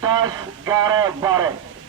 10, 11, 12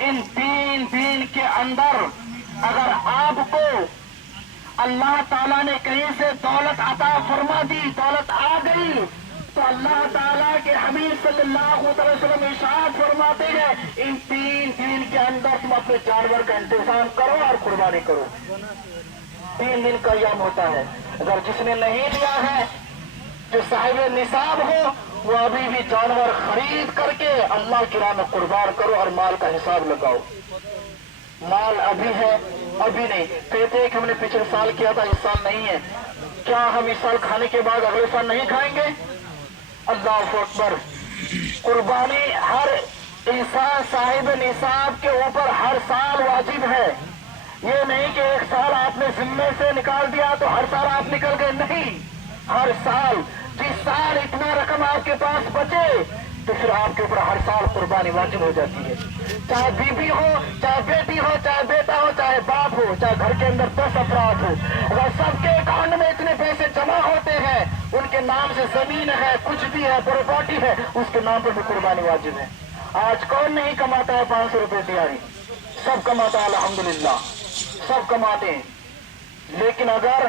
ان 3 دن کے اندر اگر آپ کو اللہ تعالیٰ نے کہیں سے دولت عطا فرما دی، دولت آ گئی، تو اللہ تعالیٰ کے حبیب صلی اللہ علیہ وسلم ارشاد فرماتے ہیں ان 3 دن کے اندر تم اپنے جانور کا انتظام کرو اور قربانی کرو۔ 3 دن کا ایام ہوتا ہے، اگر جس نے نہیں لیا ہے، جو صاحب نصاب ہو، وہ ابھی بھی جانور خرید کر کے اللہ کی راہ میں قربان کرو اور مال کا حساب لگاؤ۔ مال ابھی ہے، ابھی نہیں کہتے کہ ہم نے پچھلے سال کیا تھا اس سال نہیں ہے، کیا ہم اس سال کھانے کے بعد اگلے سال نہیں کھائیں گے؟ اللہ اکبر۔ قربانی ہر انسان صاحب نصاب کے اوپر ہر سال واجب ہے۔ یہ نہیں کہ ایک سال آپ نے ذمے سے نکال دیا تو ہر سال آپ نکل گئے، نہیں، ہر سال جس سال اتنا رقم آپ کے پاس بچے تو پھر آپ کے اوپر ہر سال قربانی واجب ہو جاتی ہے، چاہے بیوی ہو، چاہے بیٹی ہو، چاہے بیٹا ہو، چاہے باپ ہو، چاہے گھر کے اندر 10 افراد ہو، اگر سب کے اکاؤنٹ میں اتنے پیسے جمع ہوتے ہیں، ان کے نام سے زمین ہے، کچھ بھی ہے، پراپرٹی ہے، اس کے نام پر بھی قربانی واجب ہے۔ آج کون نہیں کماتا ہے 500 روپے دیہڑی؟ سب کماتا ہے الحمدللہ، سب کماتے ہیں، لیکن اگر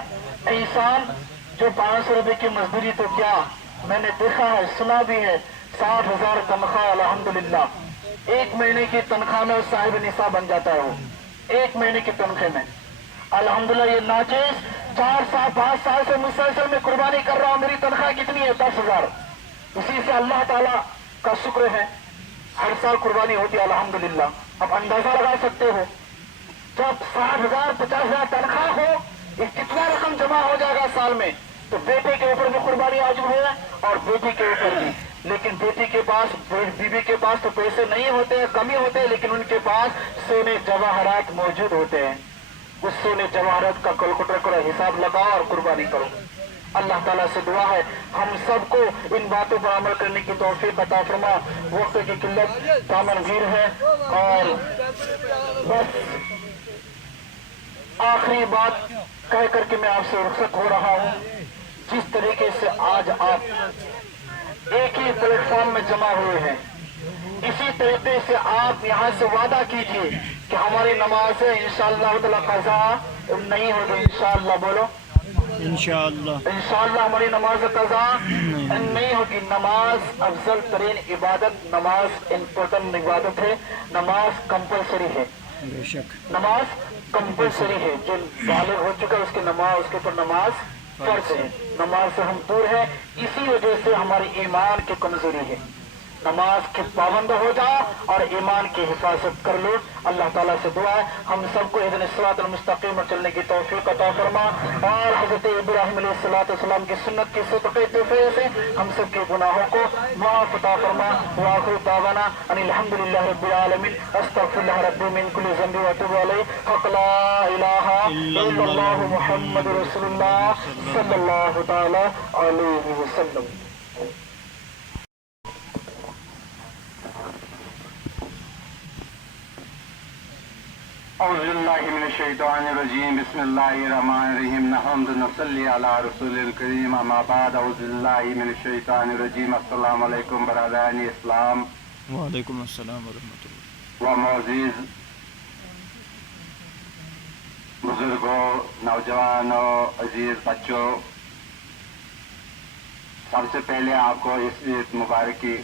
انسان جو 500 روپے کی مزدوری، تو کیا میں نے دیکھا ہے، سنا بھی ہے، 60,000 تنخواہ الحمدللہ، 1 مہینے کی تنخواہ میں اس صاحب نصاب بن جاتا ہے، وہ 1 مہینے کی تنخواہ میں الحمدللہ۔ یہ ناچیز 4 سال 5 سال سے مسلسل میں قربانی کر رہا ہوں، میری تنخواہ کتنی ہے؟ 10,000۔ اسی سے اللہ تعالیٰ کا شکر ہے، ہر سال قربانی ہوتی ہے الحمدللہ۔ اب اندازہ لگا سکتے ہو، جب 60,000 50,000 تنخواہ ہو، یہ کتنا رقم جمع ہو جائے گا سال میں؟ تو بیٹے کے اوپر بھی قربانی واجب ہے اور بیٹی کے اوپر بھی، لیکن بیٹی کے پاس، بیوی کے پاس تو پیسے نہیں ہوتے ہیں، کمی ہوتے ہیں، لیکن ان کے پاس سونے جواہرات موجود ہوتے ہیں، اس سونے جواہرات کا کیلکولیٹر کرو، حساب لگاؤ اور قربانی کرو۔ اللہ تعالیٰ سے دعا ہے ہم سب کو ان باتوں پر عمل کرنے کی توفیق عطا فرما۔ وقت کی قلت دامن گیر ہے، اور بس آخری بات کہہ کر کے میں آپ سے رخصت ہو رہا ہوں۔ جس طریقے سے آج آپ ایک ہی پلیٹ فارم میں جمع ہوئے ہیں، اسی طریقے سے آپ یہاں سے وعدہ کیجئے کہ ہماری نمازیں انشاءاللہ تعالی قضا نہیں ہوگی، انشاءاللہ بولو، انشاءاللہ ہماری نماز قضا نہیں ہوگی۔ نماز افضل ترین عبادت، نماز امپورٹنٹ عبادت ہے، نماز کمپلسری ہے، نماز کمپلسری ہے، جو بالغ ہو چکا ہے اس کے نماز، اس کے اوپر نماز فرض ہے، نماز سے ہم دور ہیں، اسی وجہ سے ہماری ایمان کی کمزوری ہے۔ نماز کے پابند ہو جاؤ اور ایمان کی حفاظت کر لو۔ اللہ تعالیٰ سے دعا ہے ہم سب کو اہدنا الصراط المستقیم پر چلنے کی توفیق عطا فرما، اور حضرت ابراہیم علیہ السلام کی سنت کی صدقے توفیق سے ہم سب کے گناہوں کو معاف عطا فرما۔ وآخر دعوانا ان الحمدللہ رب العالمین، استغفر اللہ ربی من کل ذنب واتوب الیہ، حق لا الہ الا اللہ محمد رسول اللہ صلی اللہ تعالی علیہ وسلم۔ اعوذ باللہ من الشیطان الرجیم، بسم اللہ الرحمن الرحیم، نحمد نصلی علی رسول الکریم، اما بعد، اعوذ باللہ من الشیطان الرجیم۔ السلام علیکم برادران اسلام۔ وعلیکم السلام ورحمۃ اللہ۔ و معزز بزرگوں، نوجوانوں، عزیز بچوں، سب سے پہلے آپ کو اس عید مبارک کی،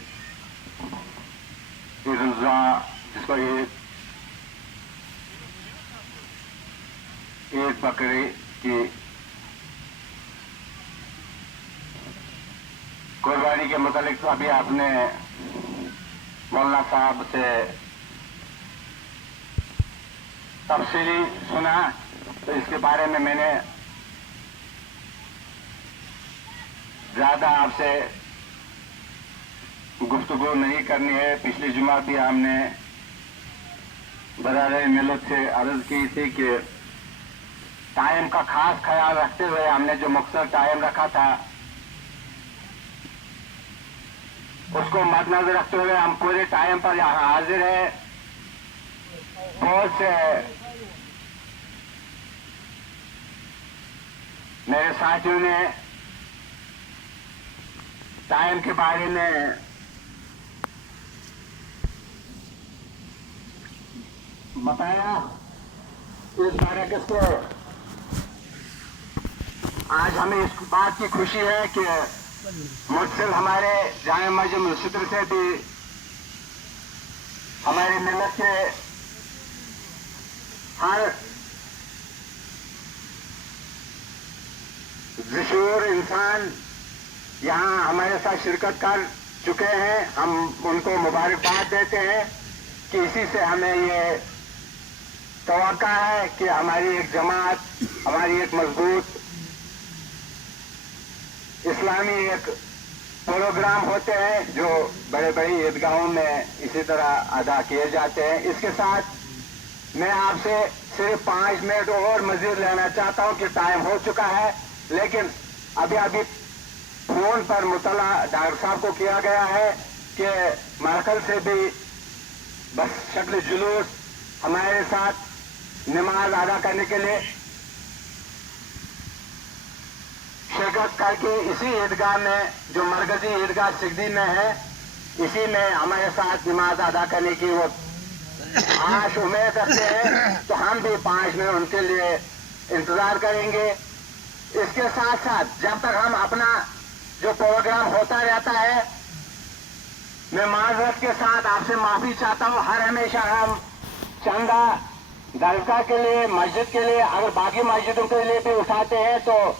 عید الاضحیٰ، جس کو عید بقرعید کی قربانی کے متعلق ابھی آپ نے مولانا صاحب سے تفصیلی سنا، تو اس کے بارے میں نے زیادہ آپ سے گفتگو نہیں کرنی ہے۔ پچھلی جمعہ بھی ہم نے برادر ملت سے عرض کی تھی کہ ٹائم کا خاص خیال رکھتے ہوئے ہم نے جو مختصر ٹائم رکھا تھا اس کو مد نظر رکھتے ہوئے ہم پورے ٹائم پر یہاں حاضر ہیں۔ بہت سے میرے ساتھیوں نے ٹائم کے بارے میں بتایا اس برعکس کے آج ہمیں اس بات کی خوشی ہے کہ مرسل ہمارے جامع مسجد الصدر سے بھی ہماری ملت کے ہر ذشور انسان یہاں ہمارے ساتھ شرکت کر چکے ہیں. ہم ان کو مبارکباد دیتے ہیں کہ اسی سے ہمیں یہ توقع ہے کہ ہماری ایک جماعت، ہماری ایک مضبوط اسلامی ایک پروگرام ہوتے ہیں جو بڑے بڑی عیدگاہوں میں اسی طرح ادا کیے جاتے ہیں. اس کے ساتھ میں آپ سے صرف 5 منٹ اور مزید لینا چاہتا ہوں کہ ٹائم ہو چکا ہے، لیکن ابھی فون پر مطلع ڈاکٹر صاحب کو کیا گیا ہے کہ مرکز سے بھی بس شکل جلوس ہمارے ساتھ نماز ادا کرنے کے لیے شرکت کر کے اسی عیدگاہ میں جو مرکزی عیدگاہ سگدی میں ہے، اسی میں ہمارے ساتھ نماز ادا کرنے کی وہ آش امید رکھتے ہیں. تو ہم بھی 5 منٹ ان کے لیے انتظار کریں گے. اس کے ساتھ ساتھ جب تک ہم اپنا جو پروگرام ہوتا رہتا ہے، میں معذرت کے ساتھ آپ سے معافی چاہتا ہوں. ہر ہمیشہ ہم چندہ درگاہ کے لیے، مسجد کے لیے، اگر باقی مسجدوں کے لیے بھی اٹھاتے ہیں تو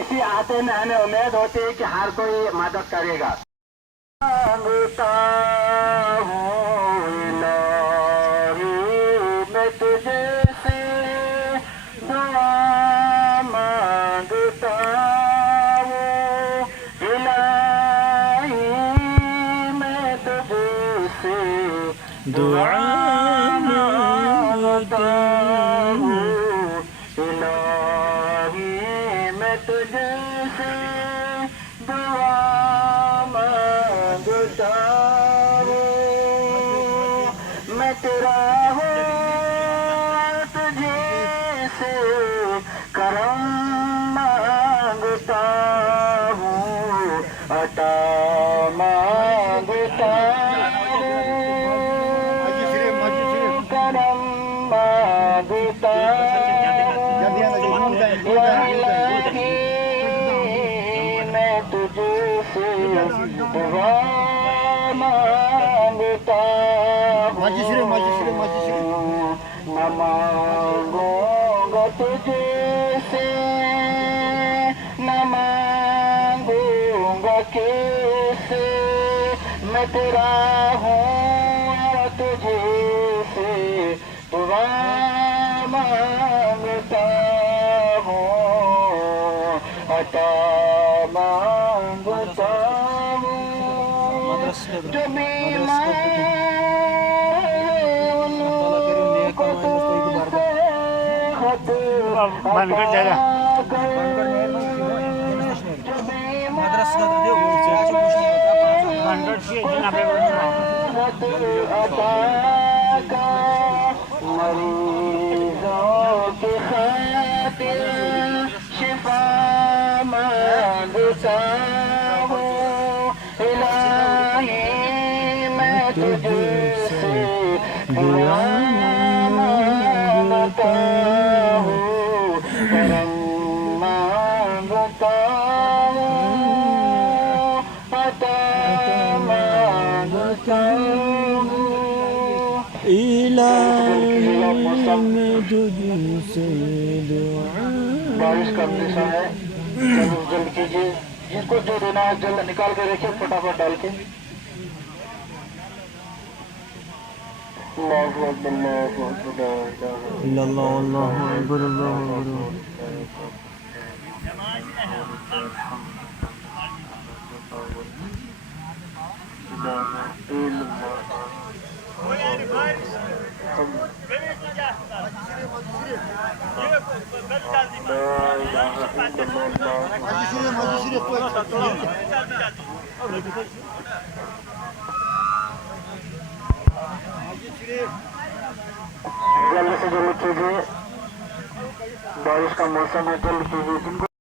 اسی آتے میں ہمیں امید ہوتی ہے کہ ہر کوئی مدد کرے گا. مانگتا ہوں الہی میں تجھے سے دعا مانگتا ہوں الہی میں تجھے سے دعا مانگتا ہوں الہی میں تجھے سے دعا مانگتا ہوں. میں تیرا ہوں تجھے سے کرم مانگتا ہوں، عطا مانگتا ہوں، کرم مانگتا میں تجھے سے دعا مانگتا ہوں. نہ مانگوں گا تجھے سے، نہ مانگوں گا کس سے، میں تیرا ہوں اور تجھے سے دعا مانگتا ہوں، عطا مانگتا ہوں. جو بیمار ہیں ان کو تو صحت عطا کر. جو بیمار صحت عطا کر. مریضوں کی خاطر شفا مانگتا ہوں الہی میں تجھے سے دعا مانگتا ہوں، کرم مانگتا ہوں، عطا مانگتا ہوں. بارش کا اندیشہ ہے، جلد کیجیے. جس کو جو دینا ہے جلد نکال کے رکھے فٹافٹ ڈال کے. اللہ اکبر اللہ اکبر اللہ اکبر. جلد سے جلد کیجیے، بارش کا موسم ہے، جلد کیجیے.